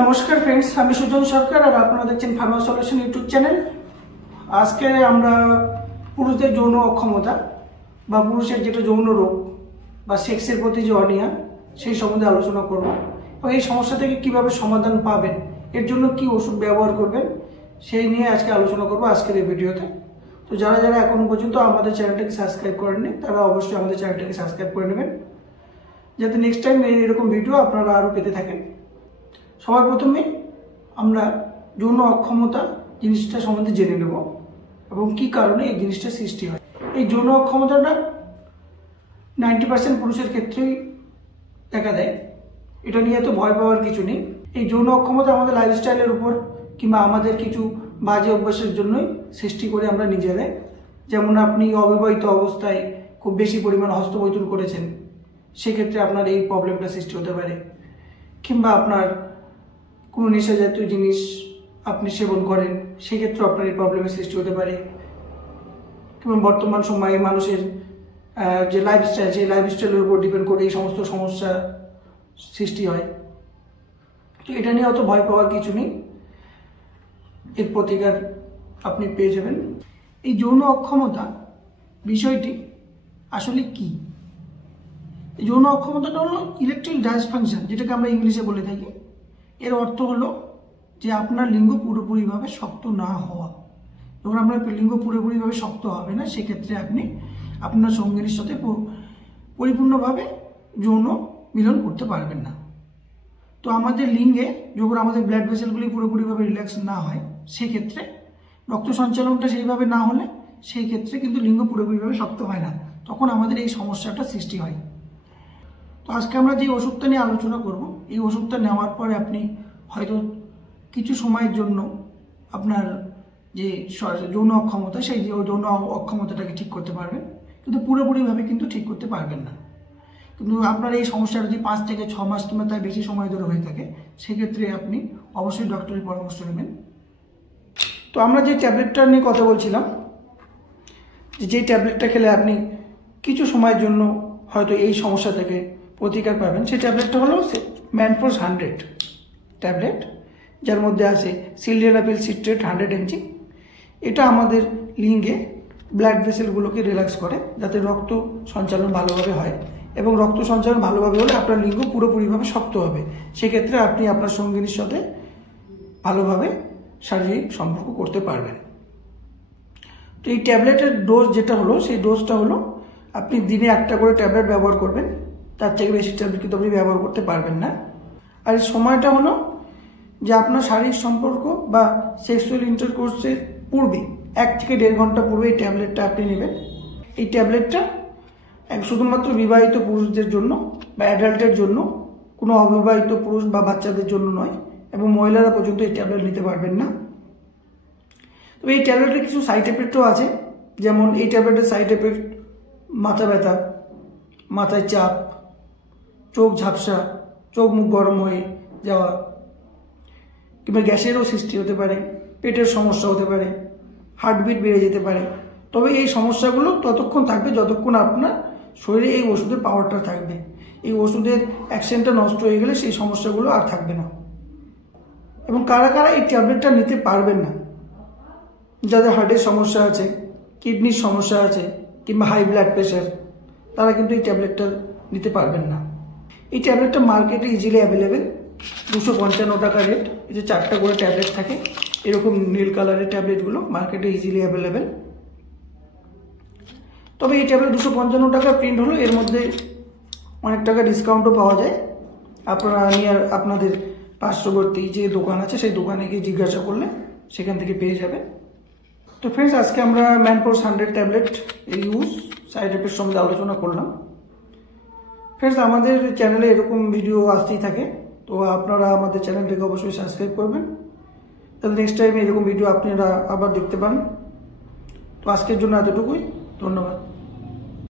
নমস্কার ফ্রেন্ডস, আমি সুজন সরকার আর আপনারা দেখছেন ফার্মা সলিউশন ইউটিউব চ্যানেল। আজকে আমরা পুরুষদের যৌন অক্ষমতা বা পুরুষের যেটা যৌন রোগ বা সেক্সের প্রতি যে অনীহা সেই সম্বন্ধে আলোচনা করব এবং এই সমস্যা থেকে কিভাবে সমাধান পাবেন, এর জন্য কি ওষুধ ব্যবহার করবেন সেই নিয়ে আজকে আলোচনা করব আজকের এই ভিডিওতে। তো যারা যারা এখন পর্যন্ত আমাদের চ্যানেলটাকে সাবস্ক্রাইব করেননি তারা অবশ্যই আমাদের চ্যানেলটাকে সাবস্ক্রাইব করে নেবেন, যাতে নেক্সট টাইম এরকম ভিডিও আপনারা আরও পেতে থাকেন। সবার প্রথমে আমরা যৌন অক্ষমতা জিনিসটা সম্বন্ধে জেনে নেব এবং কি কারণে এই জিনিসটা সৃষ্টি হয়। এই যৌন অক্ষমতাটা 90% পুরুষের ক্ষেত্রেই দেখা দেয়, এটা নিয়ে এত ভয় পাওয়ার কিছু নেই। এই যৌন অক্ষমতা আমাদের লাইফস্টাইলের উপর কিংবা আমাদের কিছু বাজে অভ্যাসের জন্যই সৃষ্টি করে আমরা নিজেদের। যেমন আপনি অবিবাহিত অবস্থায় খুব বেশি পরিমাণ হস্তমৈথুন করেছেন, সেক্ষেত্রে আপনার এই প্রবলেমটা সৃষ্টি হতে পারে। কিংবা আপনার কোনো নেশা জাতীয় জিনিস আপনি সেবন করেন, সেক্ষেত্রেও আপনার এই প্রবলেমের সৃষ্টি হতে পারে। কিংবা বর্তমান সময়ে মানুষের যে লাইফস্টাইল, সেই লাইফস্টাইলের উপর ডিপেন্ড করে এই সমস্ত সমস্যা সৃষ্টি হয়। তো এটা নিয়ে অত ভয় পাওয়ার কিছু নেই, এর প্রতিকার আপনি পেয়ে যাবেন। এই যৌন অক্ষমতা বিষয়টি আসলে কি? এই যৌন অক্ষমতাটা হলো ইরেকটাইল ডিসফাংশন, যেটাকে আমরা ইংলিশে বলে থাকি। এর অর্থ হলো যে আপনার লিঙ্গ পুরোপুরিভাবে শক্ত না হওয়া। যখন আপনার লিঙ্গ পুরোপুরিভাবে শক্ত হবে না, সেক্ষেত্রে আপনি আপনার সঙ্গীর সাথে পরিপূর্ণভাবে যৌন মিলন করতে পারবেন না। তো আমাদের লিঙ্গে যখন আমাদের ব্লাড ভেসেলগুলি পুরোপুরিভাবে রিল্যাক্স না হয়, সেক্ষেত্রে রক্ত সঞ্চালনটা সেইভাবে না হলে সেই ক্ষেত্রে কিন্তু লিঙ্গ পুরোপুরিভাবে শক্ত হয় না, তখন আমাদের এই সমস্যাটা সৃষ্টি হয়। তো আজকে আমরা যে ওষুধটা নিয়ে আলোচনা করব, এই ওষুধটা নেওয়ার পরে আপনি হয়তো কিছু সময়ের জন্য আপনার যে যৌন অক্ষমতা, সেই যৌন অক্ষমতাটাকে ঠিক করতে পারবেন, কিন্তু পুরোপুরিভাবে কিন্তু ঠিক করতে পারবেন না। কিন্তু আপনার এই সমস্যাটা যদি 5 থেকে 6 মাস কিংবা তার বেশি সময় ধরে হয়ে থাকে, সেক্ষেত্রে আপনি অবশ্যই ডক্টরের পরামর্শ নেবেন। তো আমরা যে ট্যাবলেটটা নিয়ে কথা বলছিলাম, যে ট্যাবলেটটা খেলে আপনি কিছু সময়ের জন্য হয়তো এই সমস্যা থেকে প্রতিকার পাবেন, সেই ট্যাবলেটটা হলো ম্যানফোর্স 100 ট্যাবলেট, যার মধ্যে আছে সিলডেনাফিল সিট্রেট 100 mg। এটা আমাদের লিঙ্গে ব্লাড ভেসেলগুলোকে রিল্যাক্স করে, যাতে রক্ত সঞ্চালন ভালোভাবে হয়, এবং রক্ত সঞ্চালন ভালোভাবে হলে আপনার লিঙ্গ পুরোপুরিভাবে শক্ত হবে। সেক্ষেত্রে আপনি আপনার সঙ্গিনীর সাথে ভালোভাবে শারীরিক সম্পর্ক করতে পারবেন। তো এই ট্যাবলেটের ডোজ যেটা হলো, সেই ডোজটা হলো আপনি দিনে 1টা করে ট্যাবলেট ব্যবহার করবেন, তার থেকে বেশি ট্যাবলেট কিন্তু আপনি ব্যবহার করতে পারবেন না। আর এই সময়টা হলো যে আপনার শারীরিক সম্পর্ক বা সেক্সুয়াল ইন্টারকোর্সের পূর্বে 1 থেকে 1.5 ঘন্টা পূর্বে এই ট্যাবলেটটা আপনি নেবেন। এই ট্যাবলেটটা শুধুমাত্র বিবাহিত পুরুষদের জন্য বা অ্যাডাল্টের জন্য, কোনো অবিবাহিত পুরুষ বা বাচ্চাদের জন্য নয়, এবং মহিলারা পর্যন্ত এই ট্যাবলেট নিতে পারবেন না। তবে এই ট্যাবলেটের কিছু সাইড এফেক্টও আছে, যেমন এই ট্যাবলেটের সাইড এফেক্ট মাথা ব্যথা, মাথায় চাপ, চোখ ঝাপসা, চোখ মুখ গরম হয়ে যাওয়া, কিংবা গ্যাসেরও সৃষ্টি হতে পারে, পেটের সমস্যা হতে পারে, হার্টবিট বেড়ে যেতে পারে। তবে এই সমস্যাগুলো ততক্ষণ থাকবে যতক্ষণ আপনার শরীরে এই ওষুধের পাওয়ারটা থাকবে। এই ওষুধের অ্যাকশনটা নষ্ট হয়ে গেলে সেই সমস্যাগুলো আর থাকবে না। এবং কারা কারা এই ট্যাবলেটটা নিতে পারবেন না? যাদের হার্টের সমস্যা আছে, কিডনির সমস্যা আছে, কিংবা হাই ব্লাড প্রেশার, তারা কিন্তু এই ট্যাবলেটটা নিতে পারবেন না। এই ট্যাবলেটটা মার্কেটে ইজিলি অ্যাভেলেবেল, 255 টাকা রেট। এই যে 4টা করে ট্যাবলেট থাকে, এরকম নীল কালারের ট্যাবলেটগুলো মার্কেটে ইজিলি অ্যাভেলেবেল। তবে এই ট্যাবলেট 255 টাকা প্রিন্ট হলো, এর মধ্যে অনেক টাকা ডিসকাউন্টও পাওয়া যায়। আপনারা নিয়ে আপনাদের পার্শ্ববর্তী যে দোকান আছে, সেই দোকানে গিয়ে জিজ্ঞাসা করলে সেখান থেকে পেয়ে যাবেন। তো ফ্রেন্ডস, আজকে আমরা ম্যানফোর্স 100 ট্যাবলেট এর ইউজ, সাইড এফেক্ট সম্বন্ধে আলোচনা করলাম। ফ্রেন্ডস, আমাদের চ্যানেলে এরকম ভিডিও আসতেই থাকে, তো আপনারা আমাদের চ্যানেলটাকে অবশ্যই সাবস্ক্রাইব করবেন, যাতে নেক্সট টাইম এরকম ভিডিও আপনারা আবার দেখতে পান। তো আজকের জন্য এতটুকুই, ধন্যবাদ।